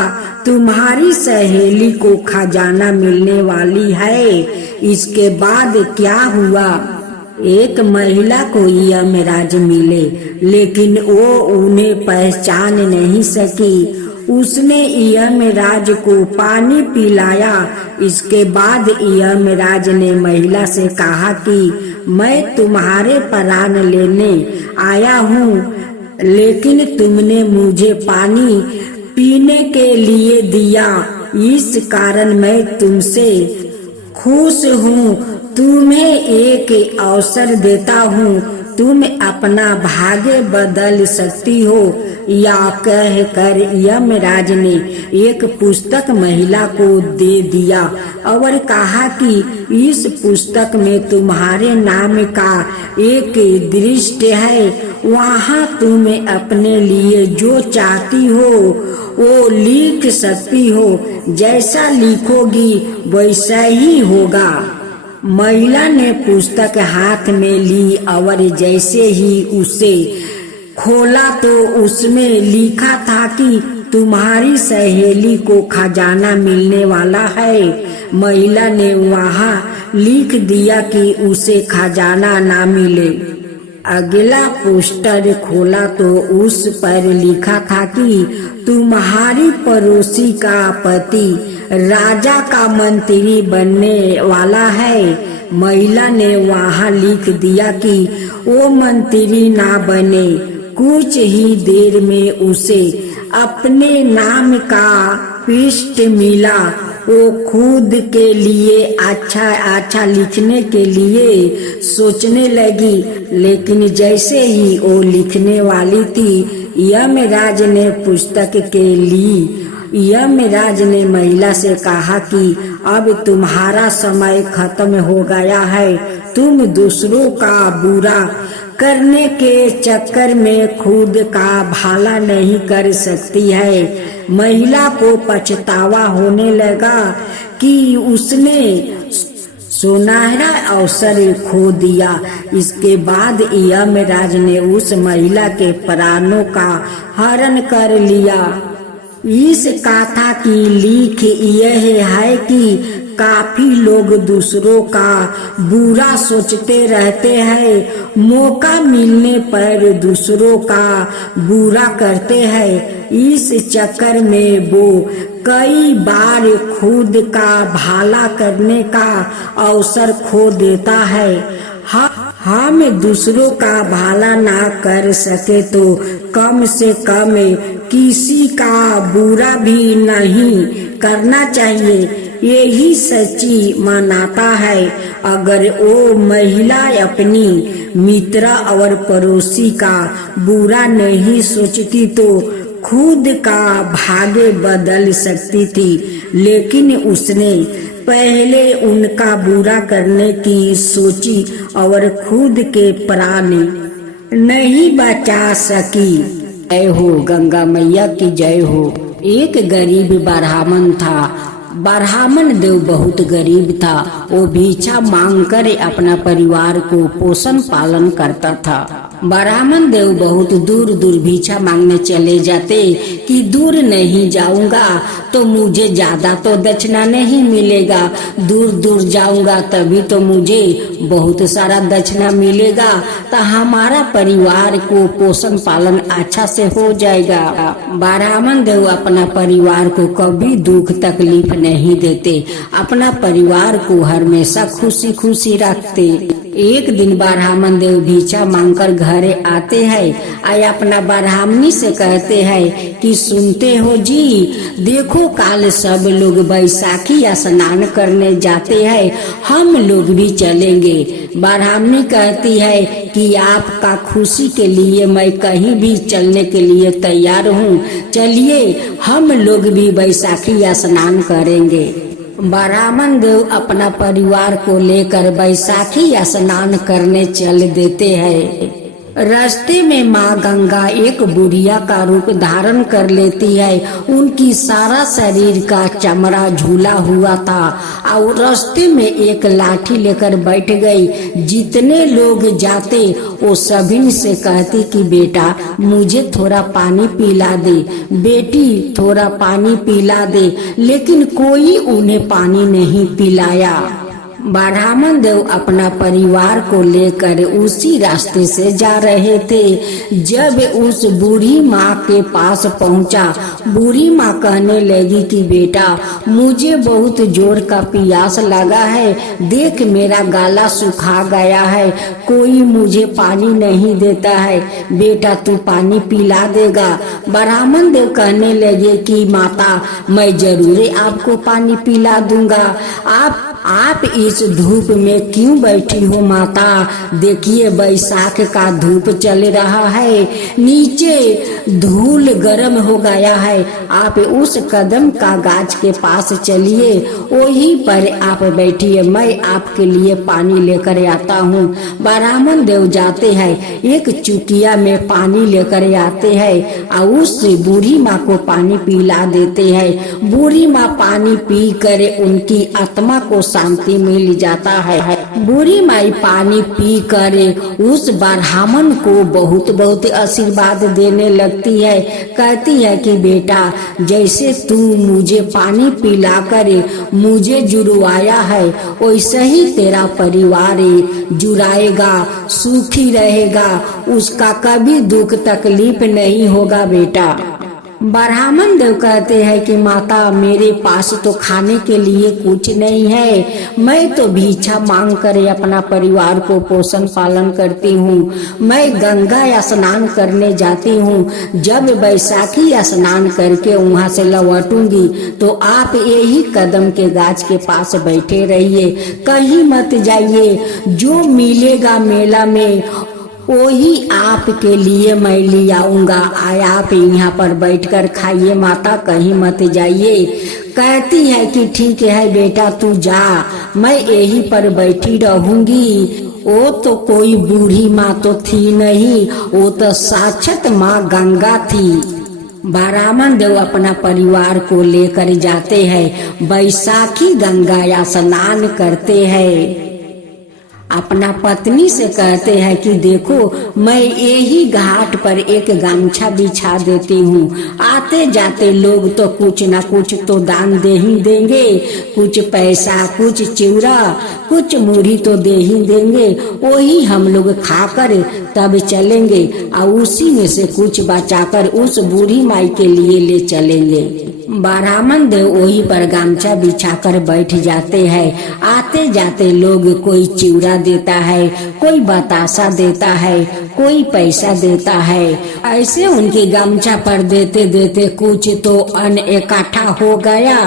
तुम्हारी सहेली को खजाना मिलने वाली है। इसके बाद क्या हुआ? एक महिला को यमराज मिले, लेकिन वो उन्हें पहचान नहीं सकी। उसने यमराज को पानी पिलाया। इसके बाद यमराज ने महिला से कहा कि मैं तुम्हारे प्राण लेने आया हूँ, लेकिन तुमने मुझे पानी पीने के लिए दिया, इस कारण मैं तुमसे खुश हूँ। तुम्हें एक अवसर देता हूँ, तुम अपना भाग्य बदल सकती हो। या कहकर यमराज ने एक पुस्तक महिला को दे दिया और कहा कि इस पुस्तक में तुम्हारे नाम का एक दृष्टि है, वहाँ तुम अपने लिए जो चाहती हो वो लिख सकती हो। जैसा लिखोगी वैसा ही होगा। महिला ने पुस्तक हाथ में ली और जैसे ही उसे खोला तो उसमें लिखा था कि तुम्हारी सहेली को खजाना मिलने वाला है। महिला ने वहाँ लिख दिया कि उसे खजाना ना मिले। अगला पोस्टर खोला तो उस पर लिखा था कि तुम्हारी पड़ोसी का पति राजा का मंत्री बनने वाला है। महिला ने वहाँ लिख दिया कि वो मंत्री ना बने। कुछ ही देर में उसे अपने नाम का पृष्ठ मिला। वो खुद के लिए अच्छा लिखने के लिए सोचने लगी, लेकिन जैसे ही वो लिखने वाली थी, यमराज ने पुस्तक के ली। यमराज ने महिला से कहा कि अब तुम्हारा समय खत्म हो गया है। तुम दूसरों का बुरा करने के चक्कर में खुद का भला नहीं कर सकती है। महिला को पछतावा होने लगा कि उसने सुनहरा अवसर खो दिया। इसके बाद यमराज ने उस महिला के प्राणों का हरण कर लिया। इस कथा की लिख यह है कि काफी लोग दूसरों का बुरा सोचते रहते हैं। मौका मिलने पर दूसरों का बुरा करते हैं। इस चक्कर में वो कई बार खुद का भला करने का अवसर खो देता है। हम दूसरों का भला ना कर सके तो कम से कम किसी का बुरा भी नहीं करना चाहिए। यही सच्ची मानवता है। अगर वो महिला अपनी मित्र और पड़ोसी का बुरा नहीं सोचती तो खुद का भाग्य बदल सकती थी, लेकिन उसने पहले उनका बुरा करने की सोची और खुद के प्राण नहीं बचा सकी। जय हो गंगा मैया की जय हो। एक गरीब ब्राह्मण था। ब्राह्मण देव बहुत गरीब था। वो भिक्षा मांगकर अपना परिवार को पोषण पालन करता था। ब्राह्मण देव बहुत दूर दूर भिक्षा मांगने चले जाते कि दूर नहीं जाऊंगा तो मुझे ज्यादा तो दक्षिणा नहीं मिलेगा, दूर दूर जाऊंगा तभी तो मुझे बहुत सारा दक्षिणा मिलेगा, तो हमारा परिवार को पोषण पालन अच्छा से हो जाएगा। ब्राह्मण देव अपना परिवार को कभी दुख तकलीफ नहीं देते, अपना परिवार को हमेशा खुशी खुशी रखते। एक दिन ब्राह्मण देव भिक्षा मांगकर घरे आते हैं। आए अपना ब्राह्मणी से कहते हैं कि सुनते हो जी, देखो काल सब लोग बैसाखी स्नान करने जाते हैं, हम लोग भी चलेंगे। ब्राह्मणी कहती है कि आपका खुशी के लिए मैं कहीं भी चलने के लिए तैयार हूँ, चलिए हम लोग भी बैसाखी स्नान करेंगे। ब्राह्मण देव अपना परिवार को लेकर बैसाखी स्नान करने चल देते हैं। रास्ते में माँ गंगा एक बुढ़िया का रूप धारण कर लेती है। उनकी सारा शरीर का चमड़ा झूला हुआ था और रास्ते में एक लाठी लेकर बैठ गई। जितने लोग जाते वो सभी से कहती कि बेटा मुझे थोड़ा पानी पिला दे, बेटी थोड़ा पानी पिला दे, लेकिन कोई उन्हें पानी नहीं पिलाया। ब्राह्मण देव अपना परिवार को लेकर उसी रास्ते से जा रहे थे। जब उस बूढ़ी माँ के पास पहुँचा, बूढ़ी माँ कहने लगी कि बेटा मुझे बहुत जोर का प्यास लगा है, देख मेरा गला सूखा गया है, कोई मुझे पानी नहीं देता है, बेटा तू पानी पिला देगा। ब्राह्मण देव कहने लगे कि माता मैं जरूर आपको पानी पिला दूंगा। आप इस धूप में क्यों बैठी हो माता? देखिए बैसाख का धूप चल रहा है, नीचे धूल गर्म हो गया है, आप उस कदम का गाछ के पास चलिए, वहीं पर आप बैठिए, मैं आपके लिए पानी लेकर आता हूँ। ब्राह्मण देव जाते हैं, एक चुकिया में पानी लेकर आते हैं और उस बूढ़ी माँ को पानी पिला देते हैं। बूढ़ी माँ पानी पी कर उनकी आत्मा को शांति मिल जाता है। बूढ़ी माई पानी पी कर उस ब्राह्मण को बहुत बहुत आशीर्वाद देने लगती है। कहती है कि बेटा जैसे तू मुझे पानी पिलाकर मुझे जुड़वाया है, वैसे ही तेरा परिवार जुड़ाएगा, सुखी रहेगा, उसका कभी दुख तकलीफ नहीं होगा बेटा। ब्राह्मण देव कहते हैं कि माता मेरे पास तो खाने के लिए कुछ नहीं है, मैं तो भिक्षा मांग कर अपना परिवार को पोषण पालन करती हूँ। मैं गंगा स्नान करने जाती हूँ, जब बैसाखी स्नान करके वहाँ से लौटूंगी तो आप यही कदम के गाछ के पास बैठे रहिए, कहीं मत जाइए। जो मिलेगा मेला में वही आपके लिए मैं ले आऊंगा, आप यहाँ पर बैठकर खाइए माता, कहीं मत जाइए। कहती है कि ठीक है बेटा तू जा, मैं यहीं पर बैठी रहूंगी। वो तो कोई बूढ़ी माँ तो थी नहीं, वो तो साक्षात माँ गंगा थी। ब्राह्मण देव अपना परिवार को लेकर जाते हैं, बैसाखी गंगा स्नान करते हैं। अपना पत्नी से कहते हैं कि देखो मैं यही घाट पर एक गमछा बिछा देती हूँ, आते जाते लोग तो कुछ ना कुछ तो दान दे ही देंगे, कुछ पैसा, कुछ चिवड़ा, कुछ मुरही तो दे ही देंगे, वही हम लोग खाकर तब चलेंगे और उसी में से कुछ बचाकर उस बूढ़ी माई के लिए ले चलेंगे। ब्राह्मण देव वही पर गमछा बिछाकर बैठ जाते हैं। आते जाते लोग कोई चिवड़ा देता है, कोई बतासा देता है, कोई पैसा देता है। ऐसे उनके गमछा पर देते देते कुछ तो अन्न इकट्ठा हो गया।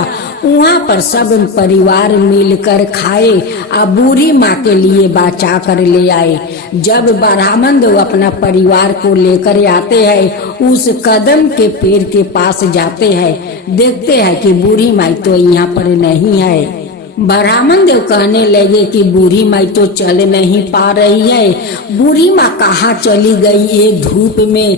वहाँ पर सब परिवार मिलकर खाए और बूढ़ी माँ के लिए बचा कर ले आए। जब ब्राह्मण देव अपना परिवार को लेकर आते हैं, उस कदम के पेड़ के पास जाते हैं, देखते हैं कि बूढ़ी माई तो यहाँ पर नहीं है। ब्राह्मण देव कहने लगे कि बूढ़ी माई तो चल नहीं पा रही है, बूढ़ी माँ कहाँ चली गई ये धूप में?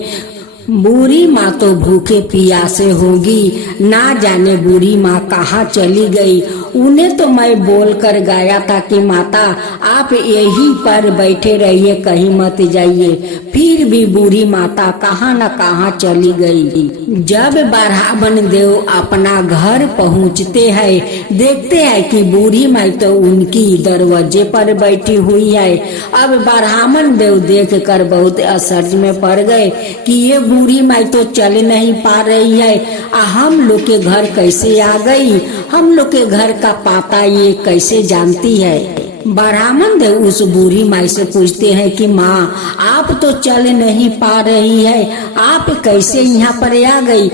बूढ़ी माँ तो भूखे प्यासे होगी, ना जाने बूढ़ी माँ कहाँ चली गई। उन्हें तो मैं बोल कर गया था कि माता आप यहीं पर बैठे रहिए, कहीं मत जाइए, फिर भी बूढ़ी माता कहाँ न कहाँ चली गई। जब ब्राह्मण देव अपना घर पहुँचते हैं, देखते हैं कि बूढ़ी माई तो उनकी दरवाजे पर बैठी हुई है। अब ब्राह्मण देव देख कर बहुत आश्चर्य में पड़ गए कि ये बूढ़ी माई तो चल नहीं पा रही है, हम लोग के घर कैसे आ गई, हम लोग के घर का पता ये कैसे जानती है। ब्राह्मण देव उस बूढ़ी माई से पूछते हैं कि माँ आप तो चल नहीं पा रही है, आप कैसे यहाँ पर आ गई,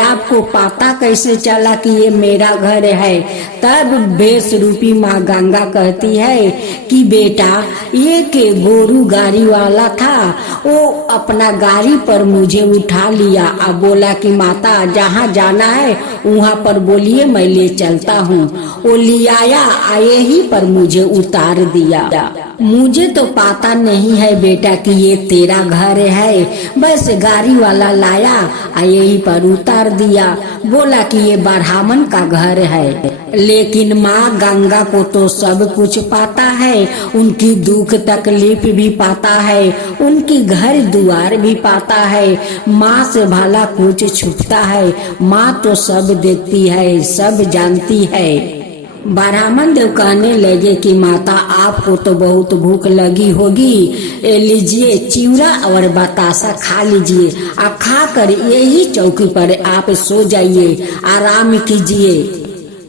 आपको पता कैसे चला कि ये मेरा घर है? तब बेस रूपी माँ गंगा कहती है कि बेटा ये के गोरू गाड़ी वाला था, वो अपना गाड़ी पर मुझे उठा लिया और बोला कि माता जहाँ जाना है वहाँ पर बोलिए मैं ले चलता हूँ। वो ले आया, यही पर मुझे उतार दिया। मुझे तो पता नहीं है बेटा कि ये तेरा घर है, बस गाड़ी वाला लाया यही पर उतार दिया, बोला कि ये ब्राह्मण का घर है। लेकिन माँ गंगा को तो सब कुछ पता है, उनकी दुख तकलीफ भी पता है, उनकी घर दुआर भी पता है। माँ से भला कुछ छुपता है? माँ तो सब देखती है, सब जानती है। ब्राह्मण देव कहने लगे कि माता आपको तो बहुत भूख लगी होगी, लीजिए चिवड़ा और बतासा खा लीजिए, और खाकर यही चौकी पर आप सो जाइए, आराम कीजिए।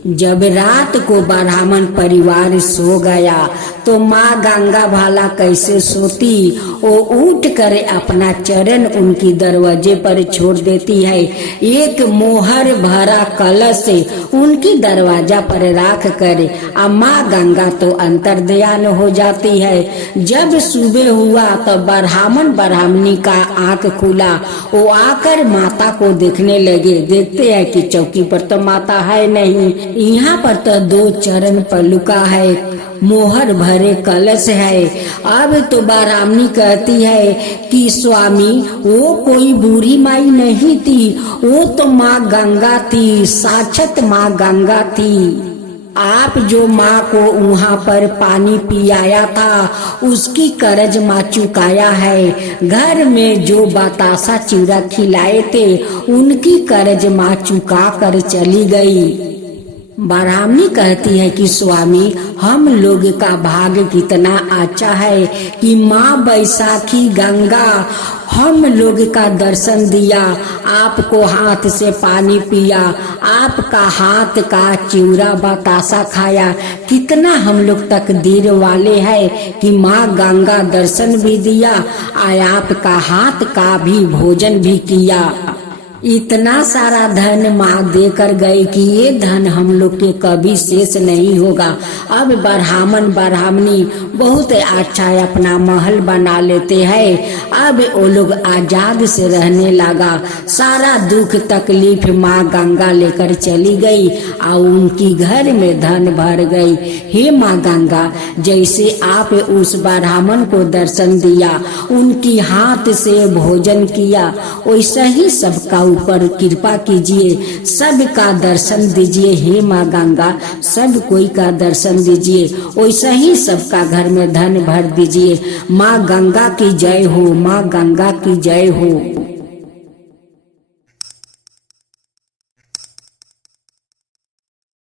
जब रात को ब्राह्मण परिवार सो गया तो माँ गंगा भाला कैसे सोती, वो उठ कर अपना चरण उनकी दरवाजे पर छोड़ देती है। एक मोहर भरा कलश उनकी दरवाजा पर रख कर माँ गंगा तो अंतर्ध्यान हो जाती है। जब सुबह हुआ तो ब्राह्मण ब्राह्मणी का आंख खुला, वो आकर माता को देखने लगे। देखते हैं कि चौकी पर तो माता है नहीं, यहाँ पर तो दो चरण पलुका है, मोहर भरे कलश है। अब तो ब्राह्मणी कहती है कि स्वामी वो कोई बूढ़ी माई नहीं थी, वो तो माँ गंगा थी, साक्षात माँ गंगा थी। आप जो माँ को वहाँ पर पानी पियाया था उसकी कर्ज माँ चुकाया है। घर में जो बतासा चिवड़ा खिलाए थे उनकी कर्ज माँ चुका कर चली गई। ब्राह्मणी कहती है कि स्वामी हम लोग का भाग्य कितना अच्छा है कि माँ बैसाखी गंगा हम लोग का दर्शन दिया, आपको हाथ से पानी पिया, आपका हाथ का चिवड़ा बतासा खाया। कितना हम लोग तकदीर वाले हैं कि माँ गंगा दर्शन भी दिया और आपका हाथ का भी भोजन भी किया। इतना सारा धन माँ देकर गए कि ये धन हम लोग के कभी शेष नहीं होगा। अब ब्राह्मण ब्राह्मणी बहुत अच्छा अपना महल बना लेते हैं। अब वो लोग आजाद से रहने लगा। सारा दुख तकलीफ माँ गंगा लेकर चली गई और उनकी घर में धन भर गई। हे माँ गंगा, जैसे आप उस ब्राह्मण को दर्शन दिया, उनकी हाथ से भोजन किया, वैसा ही सबका ऊपर कृपा कीजिए, सबका दर्शन दीजिए। हे माँ गंगा, सब कोई का दर्शन दीजिए, वैसा ही सबका घर में धन भर दीजिए। माँ गंगा की जय हो, माँ गंगा की जय हो।